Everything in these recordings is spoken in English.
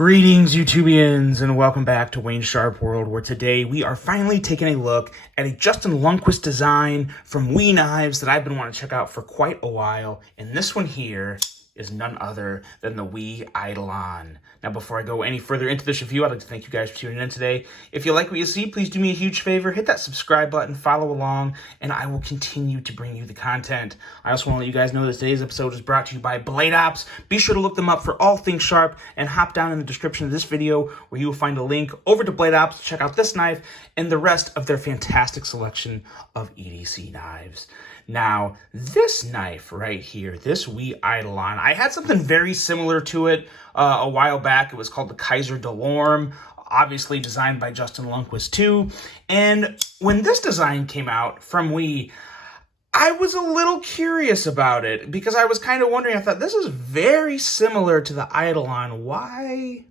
Greetings, YouTubians, and welcome back to Wayne Sharp World, where today we are finally taking a look at a Justin Lundquist design from WE Knives that I've been wanting to check out for quite a while, and this one here is none other than the WE Eidolon. Now, before I go any further into this review, I'd like to thank you guys for tuning in today. If you like what you see, please do me a huge favor, hit that subscribe button, follow along, and I will continue to bring you the content. I also want to let you guys know that today's episode is brought to you by Blade Ops. Be sure to look them up for all things sharp, and hop down in the description of this video where you will find a link over to Blade Ops to check out this knife and the rest of their fantastic selection of EDC knives. Now, this knife right here, this WE Eidolon, I had something very similar to it a while back. It was called the Kaiser Delorme, obviously designed by Justin Lundquist too. And when this design came out from WE, I was a little curious about it because I was kind of wondering, I thought, this is very similar to the Eidolon. Why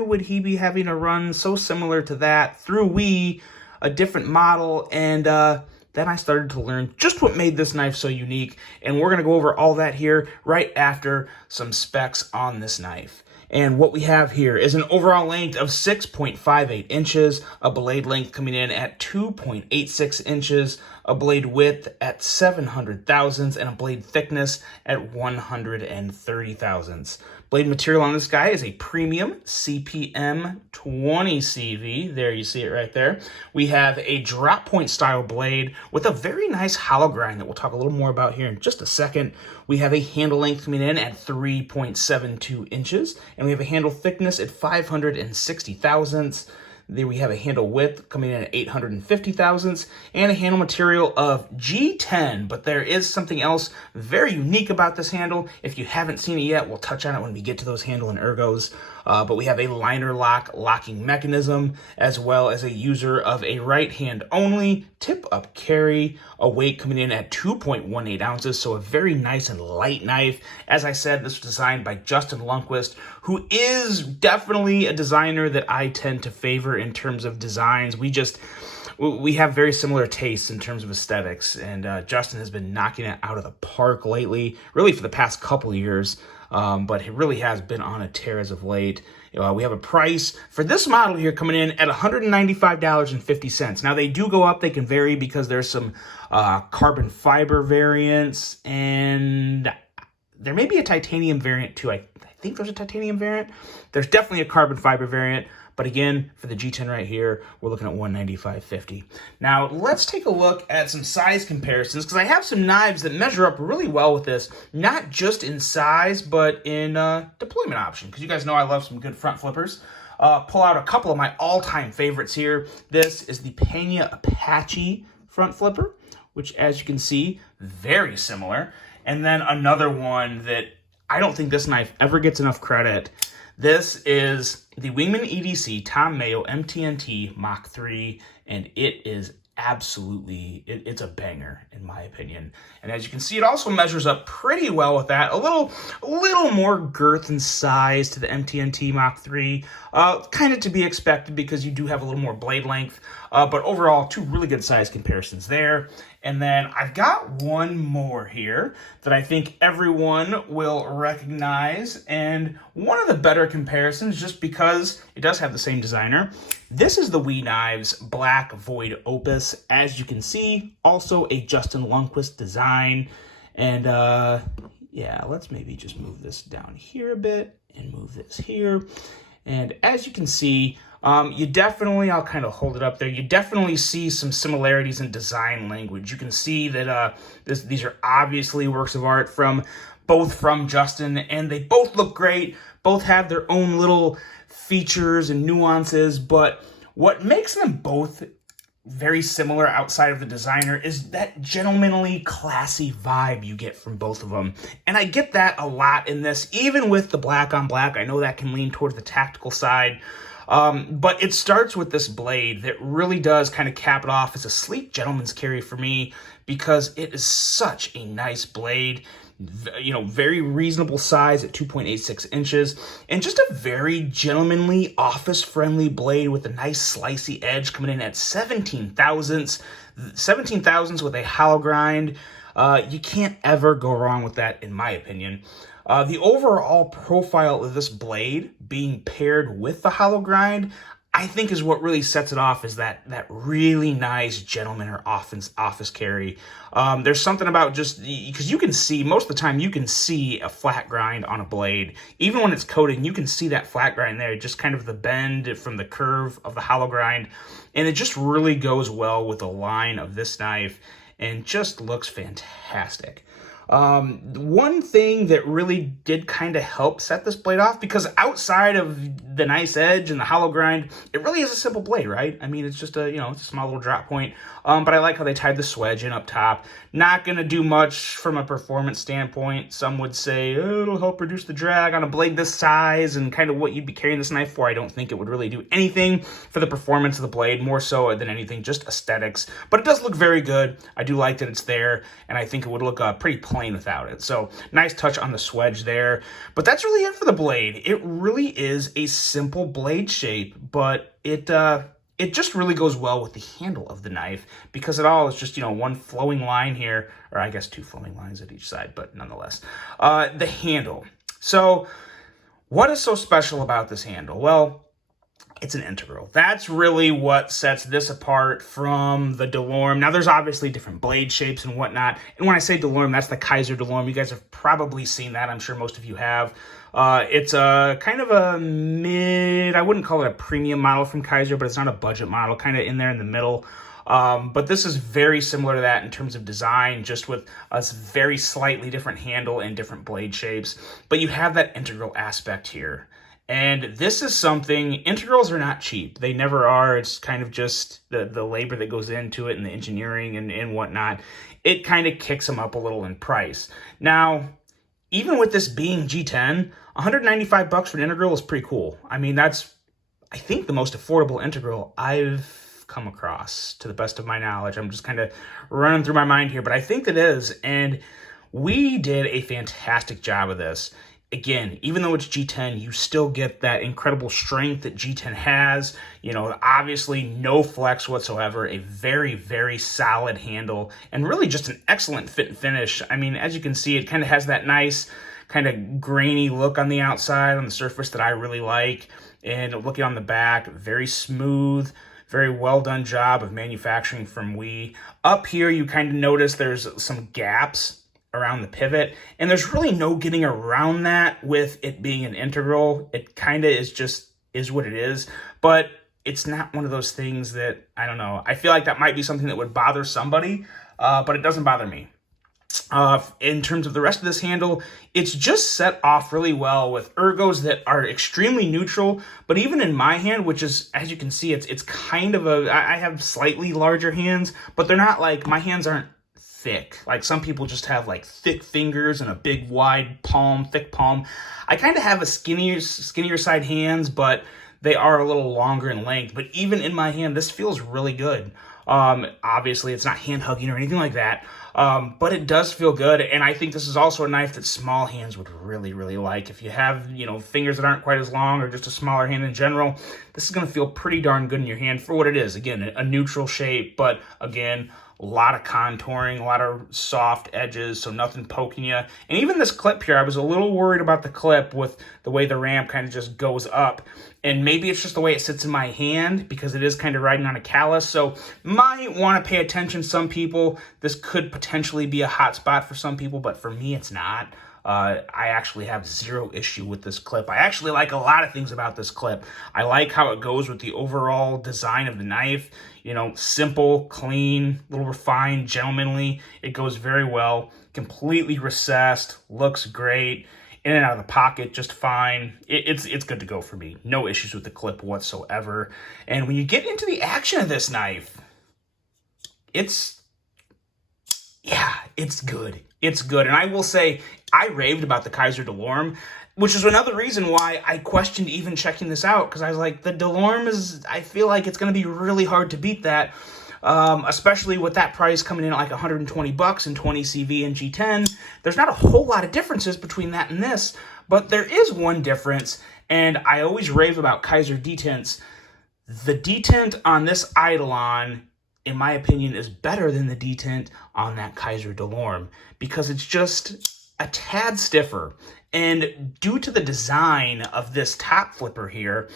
would he be having a run so similar to that through WE, a different model? And then I started to learn just what made this knife so unique, and we're going to go over all that here right after some specs on this knife. And what we have here is an overall length of 6.58 inches, a blade length coming in at 2.86 inches, a blade width at 700 thousandths, and a blade thickness at 130 thousandths. Blade material on this guy is a premium CPM 20 CV. There, you see it right there. We have a drop point style blade with a very nice hollow grind that we'll talk a little more about here in just a second. We have a handle length coming in at 3.72 inches, and we have a handle thickness at 560 thousandths. There we have a handle width coming in at 850 thousandths and a handle material of G10, but there is something else very unique about this handle. If you haven't seen it yet, we'll touch on it when we get to those handle and ergos. But we have a liner lock locking mechanism, as well as a user of a right hand only tip up carry, a weight coming in at 2.18 ounces, so a very nice and light knife. As I said, this was designed by Justin Lundquist, who is definitely a designer that I tend to favor in terms of designs. We have very similar tastes in terms of aesthetics, and Justin has been knocking it out of the park lately, really for the past couple years. But it really has been on a tear as of late. We have a price for this model here coming in at $195.50. Now, they do go up. They can vary because there's some carbon fiber variants, and there may be a titanium variant too. I think there's a titanium variant. There's definitely a carbon fiber variant. But again, for the G10 right here, we're looking at $195.50. Now, let's take a look at some size comparisons, because I have some knives that measure up really well with this, not just in size, but in deployment option, because you guys know I love some good front flippers. Pull out a couple of my all-time favorites here. This is the Pena Apache front flipper, which, as you can see, very similar. And then another one that I don't think this knife ever gets enough credit. This is the Wingman EDC Tom Mayo MTNT Mach 3, and it is absolutely, it's a banger in my opinion. And as you can see, it also measures up pretty well with that. A little more girth and size to the MTNT Mach 3, kind of to be expected because you do have a little more blade length. But overall, two really good size comparisons there. And then I've got one more here that I think everyone will recognize, and one of the better comparisons just because it does have the same designer. This is the WE Knives Black Void Opus. As you can see, also a Justin Lundquist design. And yeah, let's maybe just move this down here a bit and move this here. And as you can see, you definitely, I'll kind of hold it up there, you definitely see some similarities in design language. You can see that these are obviously works of art both from Justin, and they both look great, both have their own little features and nuances, but what makes them both very similar outside of the designer is that gentlemanly, classy vibe you get from both of them. And I get that a lot in this, even with the black on black. I know that can lean towards the tactical side, but it starts with this blade that really does kind of cap it off as a sleek gentleman's carry for me, because it is such a nice blade. You know, very reasonable size at 2.86 inches, and just a very gentlemanly, office-friendly blade with a nice slicey edge coming in at 17 thousandths with a hollow grind. You can't ever go wrong with that, in my opinion. The overall profile of this blade being paired with the hollow grind, I think is what really sets it off, is that really nice gentleman or office carry. There's something about just, because you can see, most of the time you can see a flat grind on a blade. Even when it's coated, you can see that flat grind there, just kind of the bend from the curve of the hollow grind. And it just really goes well with the line of this knife and just looks fantastic. One thing that really did kind of help set this blade off, because outside of the nice edge and the hollow grind, it really is a simple blade, right? I mean, it's just a, it's a small little drop point. But I like how they tied the swedge in up top. Not going to do much from a performance standpoint. Some would say, oh, it'll help reduce the drag on a blade this size and kind of what you'd be carrying this knife for. I don't think it would really do anything for the performance of the blade, more so than anything, just aesthetics. But it does look very good. I do like that it's there, and I think it would look pretty plain without it. So nice touch on the swedge there. But that's really it for the blade. It really is a simple blade shape, but it just really goes well with the handle of the knife, because it all is just, one flowing line here, or I guess two flowing lines at each side, but nonetheless. The handle. So what is so special about this handle? Well, it's an integral. That's really what sets this apart from the DeLorme. Now, there's obviously different blade shapes and whatnot. And when I say DeLorme, that's the Kaiser DeLorme. You guys have probably seen that. I'm sure most of you have. It's a kind of a I wouldn't call it a premium model from Kaiser, but it's not a budget model, kind of in there in the middle. But this is very similar to that in terms of design, just with a very slightly different handle and different blade shapes. But you have that integral aspect here. And this is something, integrals are not cheap. They never are. It's kind of just the labor that goes into it and the engineering and whatnot. It kind of kicks them up a little in price. Now, even with this being G10, $195 for an integral is pretty cool. I mean, that's, I think, the most affordable integral I've come across, to the best of my knowledge. I'm just kind of running through my mind here, but I think it is. And we did a fantastic job of this. Again, even though it's G10, you still get that incredible strength that G10 has. Obviously no flex whatsoever, a very, very solid handle, and really just an excellent fit and finish. I mean, as you can see, it kind of has that nice kind of grainy look on the outside, on the surface, that I really like. And looking on the back, very smooth, very well done job of manufacturing from WE. Up here, you kind of notice there's some gaps around the pivot, and there's really no getting around that with it being an integral. It kind of is what it is, but it's not one of those things that, I don't know, I feel like that might be something that would bother somebody, but it doesn't bother me. In terms of the rest of this handle, it's just set off really well with ergos that are extremely neutral, but even in my hand, which is, as you can see, it's kind of I have slightly larger hands, but they're not like, my hands aren't thick. Like some people just have like thick fingers and a big wide palm, thick palm. I kind of have a skinnier side hands, but they are a little longer in length. But even in my hand, this feels really good. Obviously it's not hand hugging or anything like that. But it does feel good. And I think this is also a knife that small hands would really, really like. If you have, fingers that aren't quite as long, or just a smaller hand in general, this is going to feel pretty darn good in your hand for what it is. Again, a neutral shape, but again, a lot of contouring, a lot of soft edges, so nothing poking you. And even this clip here, I was a little worried about the clip with the way the ramp kind of just goes up. And maybe it's just the way it sits in my hand, because it is kind of riding on a callus. So might want to pay attention. Some people, this could potentially be a hot spot for some people, but for me, it's not. I actually have zero issue with this clip. I actually like a lot of things about this clip. I like how it goes with the overall design of the knife. Simple, clean, a little refined, gentlemanly. It goes very well. Completely recessed, looks great. In and out of the pocket, just fine. It's good to go for me. No issues with the clip whatsoever. And when you get into the action of this knife, it's good. It's good. And I will say, I raved about the Kaiser DeLorme, which is another reason why I questioned even checking this out, because I was like, the DeLorme I feel like it's going to be really hard to beat that, especially with that price coming in at like $120 in 20 CV and G10. There's not a whole lot of differences between that and this, but there is one difference, and I always rave about Kaiser detents. The detent on this Eidolon, in my opinion, is better than the detent on that Kaiser DeLorme, because it's just, a tad stiffer. And due to the design of this top flipper here,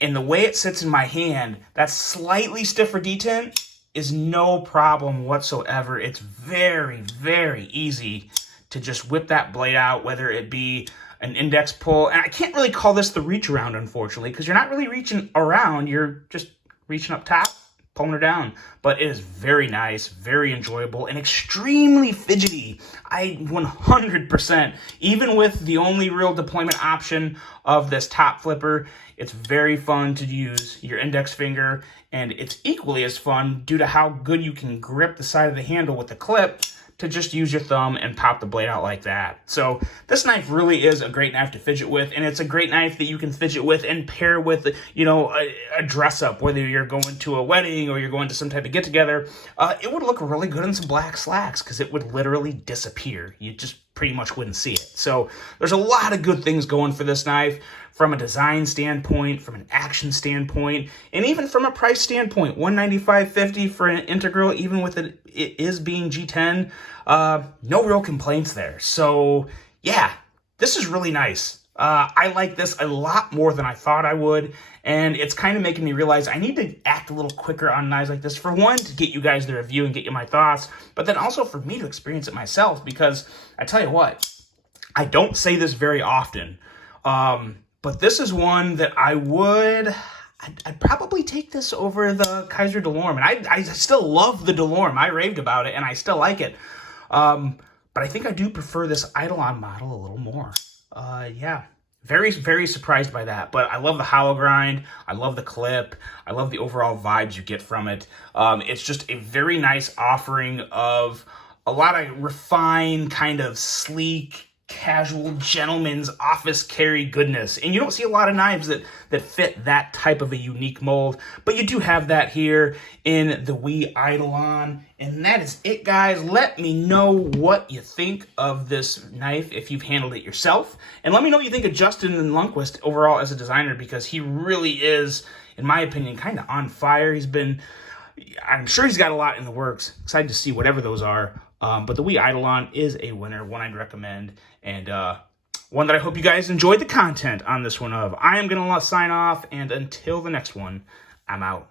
and the way it sits in my hand, that slightly stiffer detent is no problem whatsoever. It's very, very easy to just whip that blade out, whether it be an index pull. And I can't really call this the reach around, unfortunately, because you're not really reaching around. You're just reaching up top, pulling her down. But it is very nice, very enjoyable, and extremely fidgety. I 100%, even with the only real deployment option of this top flipper, it's very fun to use your index finger, and it's equally as fun due to how good you can grip the side of the handle with the clip to just use your thumb and pop the blade out like that. So this knife really is a great knife to fidget with, and it's a great knife that you can fidget with and pair with, you know, a dress up, whether you're going to a wedding or you're going to some type of get together. It would look really good in some black slacks because it would literally disappear. You just pretty much wouldn't see it. So there's a lot of good things going for this knife from a design standpoint, from an action standpoint, and even from a price standpoint. $195.50 for an integral, even with it is being G10, no real complaints there. So yeah, this is really nice. I like this a lot more than I thought I would, and it's kind of making me realize I need to act a little quicker on knives like this. For one, to get you guys the review and get you my thoughts, but then also for me to experience it myself, because I tell you what, I don't say this very often, but this is one that I'd probably take this over the Kaiser DeLorme. And I still love the DeLorme. I raved about it, and I still like it. But I think I do prefer this Eidolon model a little more. Yeah, very, very surprised by that. But I love the hollow grind. I love the clip. I love the overall vibes you get from it. It's just a very nice offering of a lot of refined, kind of sleek, casual gentleman's office carry goodness. And you don't see a lot of knives that fit that type of a unique mold, but you do have that here in the wee Eidolon. And that is it, guys. Let me know what you think of this knife if you've handled it yourself, and let me know what you think of Justin Lundquist overall as a designer, because he really is, in my opinion, kind of on fire. I'm sure he's got a lot in the works. Excited to see whatever those are. But the wee Eidolon is a winner, one I'd recommend, and one that I hope you guys enjoyed the content on this one of. I am going to sign off, and until the next one, I'm out.